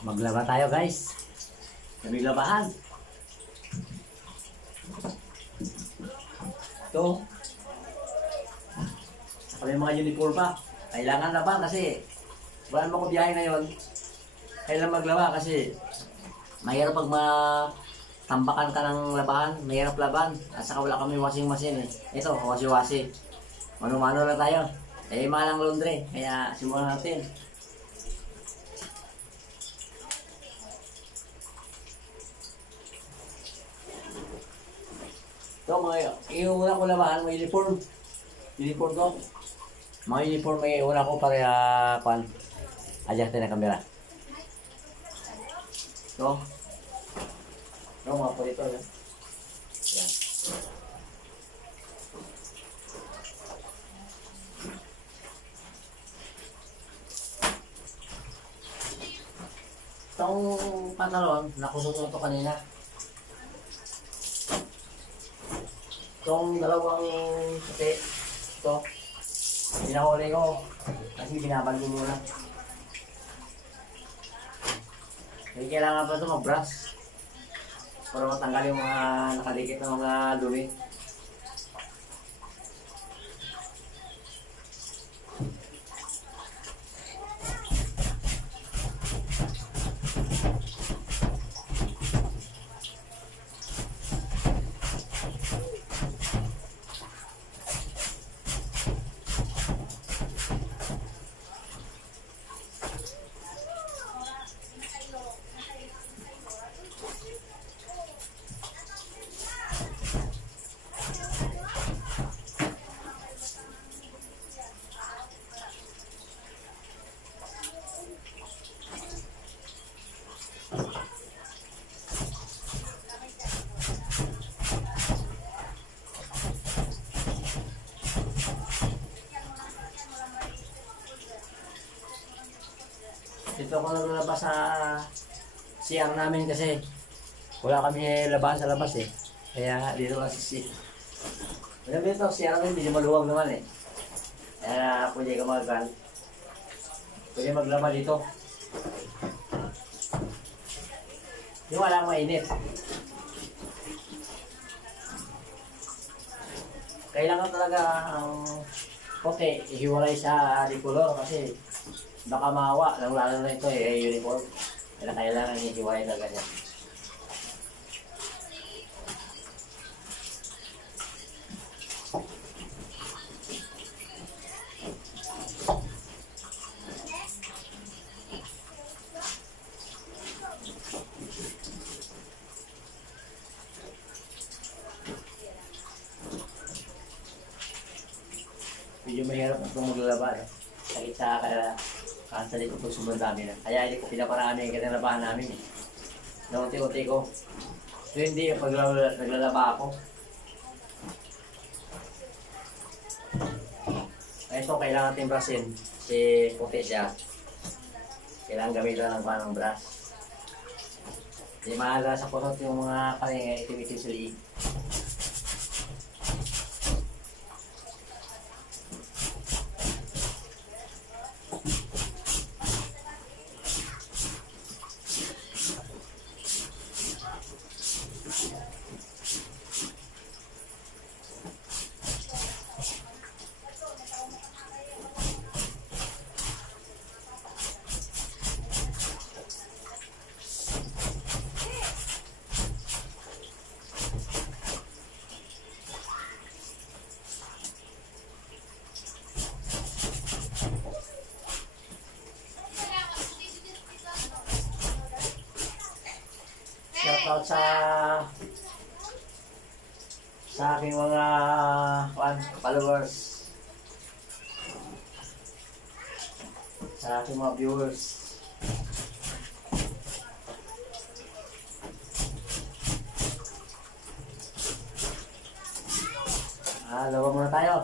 Maglaba tayo guys. May labahan. Ito. Kami mga uniform pa. Kailangan laban kasi wala naman ko biyahe ngayon. Kailangan maglaba kasi mahirap pag tambakan ka ng labahan. Mahirap laban. At saka wala kami washing machine eh. Ito, wasi-wasi. Mano-mano lang tayo. Eh, malang laundry. Kaya simulan natin. Ito, yung una ko labahan, may uniform. Uniform ko. Mga uniform may una ko para adjust na kamera. Ito. Ito, mga po dito. Yan. Itong pantalon, nakusot ko ito kanina. Itong dalawang puti, ito, pinahuli ko kasi binabago muna. Kaya kailangan pa ito mag-brush para matanggal yung mga nakadikit na mga dumi. Dito ako naglabas sa CR namin kasi wala kami labahan sa labas eh. Kaya dito lang sa CR. Alam dito, CR namin hindi maluwag naman eh. Kaya pwede ka pwede maglaba dito. Yung walang mainit. Kailangan talaga ang puti ihiwalay sa color kasi baka mahawa, lalo na ito uniform. Kailangan ihiwalay na ganyan. Medyo mahirap itong maglalaba eh. Kahit sa kansali ko po sobrang dami na. Kaya hindi ko pinaparami yung kinalabahan namin eh. Naunti-unti ko. So hindi, pag naglalaba ako. Ito kailangan timbrasin. Kasi puti siya. Kailangan gamitan ng panang brush. Hindi maaga sa punot yung mga kanina itim-itim sa liig. Shoutout sa aking mga followers, sa aking mga viewers. Lawa muna tayo.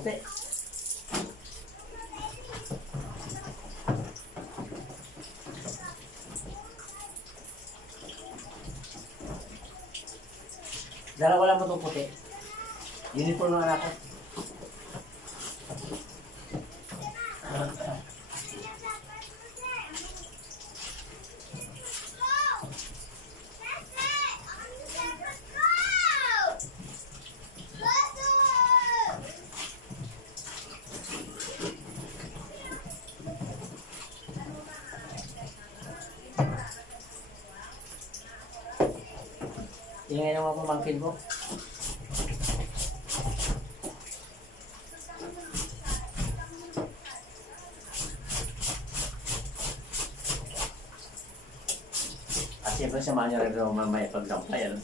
puti. Dalawa lang mo itong puti. Uniform ng anak ko. Tingnan naman ako pamangkin ko. At siyempre samahan niyo rin daw mamaya pagdampay. Ano?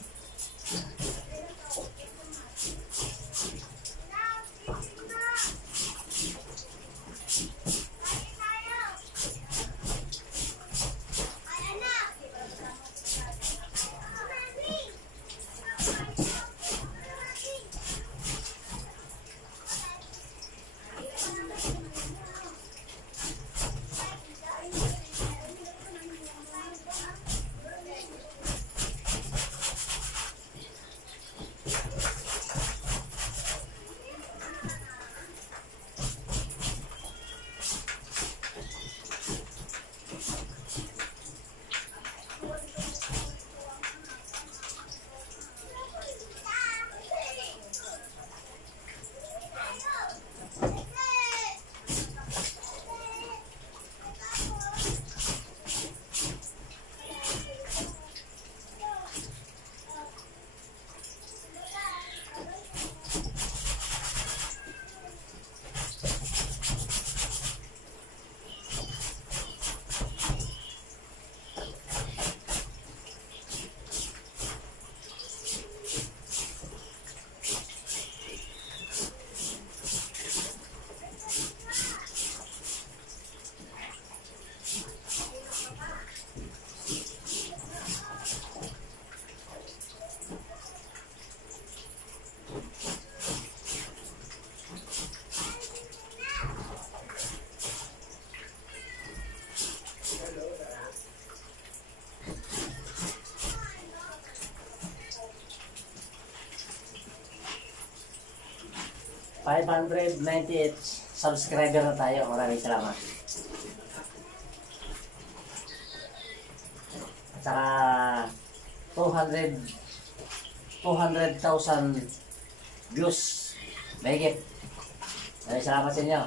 $598 subscriber na tayo. Maraming salamat. At saka 200,000 views. Mahigit. Maraming salamat sa inyo.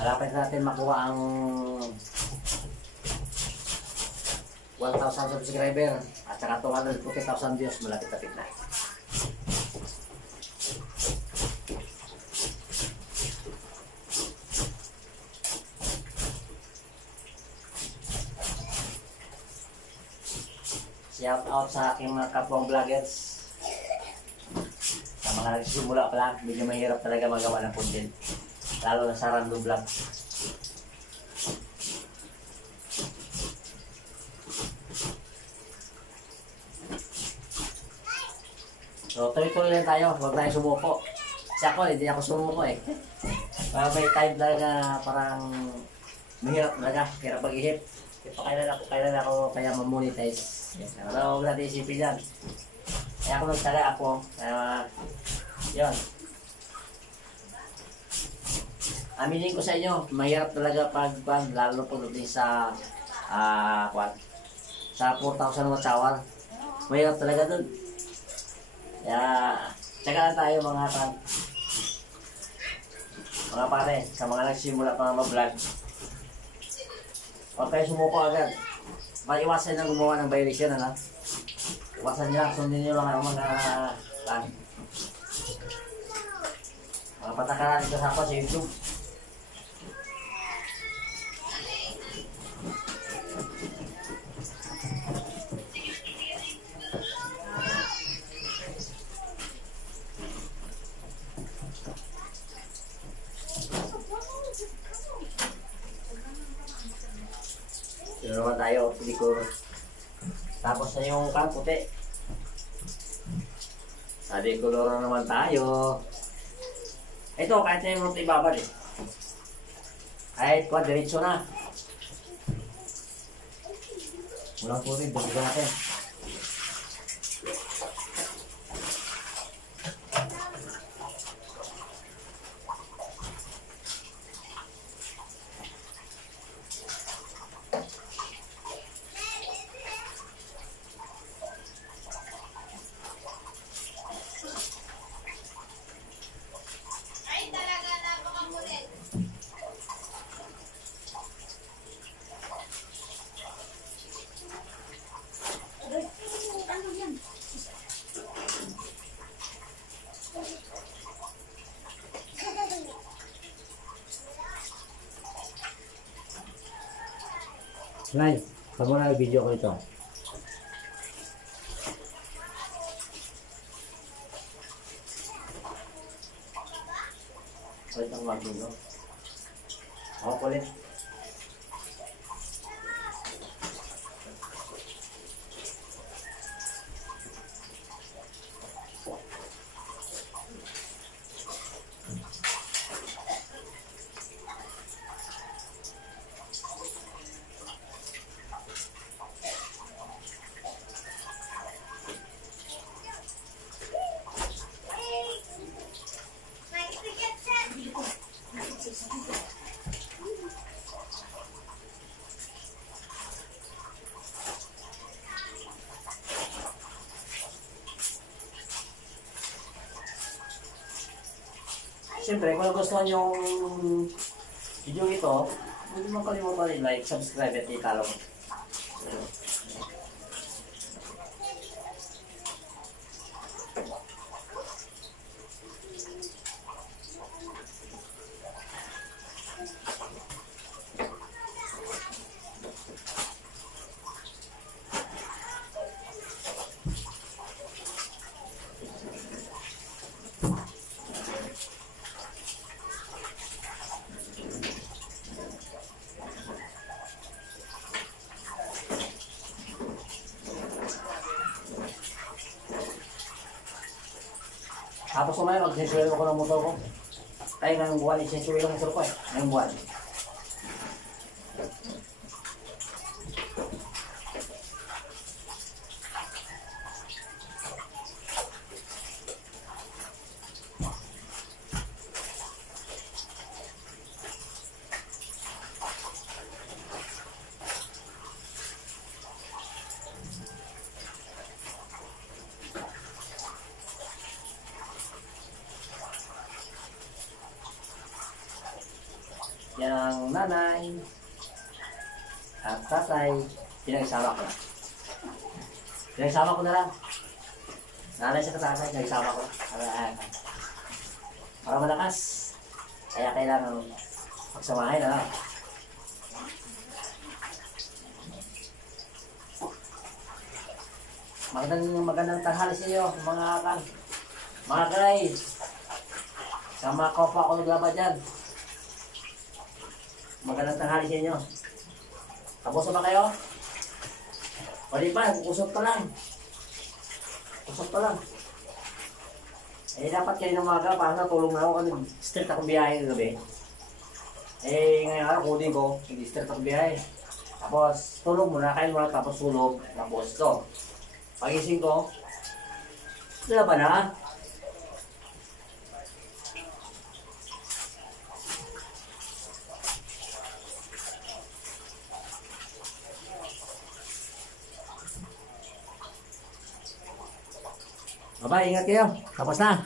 Malapit natin makuha ang 1,000 subscriber at saka 240,000 views. Malapit-lapit na. Shout out sa aking mga kapwang vloggers. Sa mga nagsisimula pa lang, medyo mahirap talaga magawa ng content. Lalo na sa random vlog. So, tuloy-tuloy lang tayo. Huwag tayo sumuko. Kasi ako, hindi ako sumuko eh. May time talaga parang mahirap talaga. Hirap mag-ihip. Kailan ako kaya ma-monetize. Yes. Pero huwag natin isipin yan. Kaya ako nagtaga ako. Yun. Aminin ko sa inyo, mahirap talaga pag lalo pagdating sa sa 4,000 watts hour. Mahirap talaga dun. Kaya, tsaka lang tayo mga pare, sa mga nagsimula pa na mag-vlog. Huwag kayo sumuko agad. Iwasan na gumawa ng violation, ano? Iwasan nyo, sundin nyo lang ang mga patakaran dito sa ako sa YouTube. Yun naman tayo, silikuro. Tapos na yung puti. Sa decolor na naman tayo. Ito, kahit na yung ibabad eh. Kahit kwa, diretso na. Walang po rin, dagdagan natin. Nay, pag wala yung video ko ito. Wait ang mag-video. Ako ulit. Siyempre, kung nagustuhan yung video ito, huwag mo kalimutan i-like, subscribe at i-follow. Tapos umaya, mag-sensuelo ko ng motor ko. Ay, ngayong buwan, i-sensuelo ng motor ko eh. Ngayong buwan. Yan ang nanay at tatay. Pinagsama ko na. Pinagsama ko na lang. Nanay sa tatay, pinagsama ko. Para malakas. Kaya kailangan magsamahin na lang. Magandang tanghali sa iyo, mga guys. Sa mga kopa ko naglaba dyan. Magandang tanghali sa inyo. Tapos na ba kayo? O di ba, kusog pa lang. Kusog pa lang. Eh, dapat kayo ng umaga, para natulong na ako kasi straight ako biyahe ng gabi. Eh, ngayon araw, kudin ko, hindi straight ako biyahe. Tapos, tulog muna, kain muna, tapos tulog. Tapos ito. Pagising ko, wala ba na? Bye, ingat kayo. Tapos na.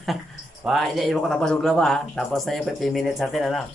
Hindi, iwan ko tapos maglaba ha. Tapos na yung 15 minutes natin, ano.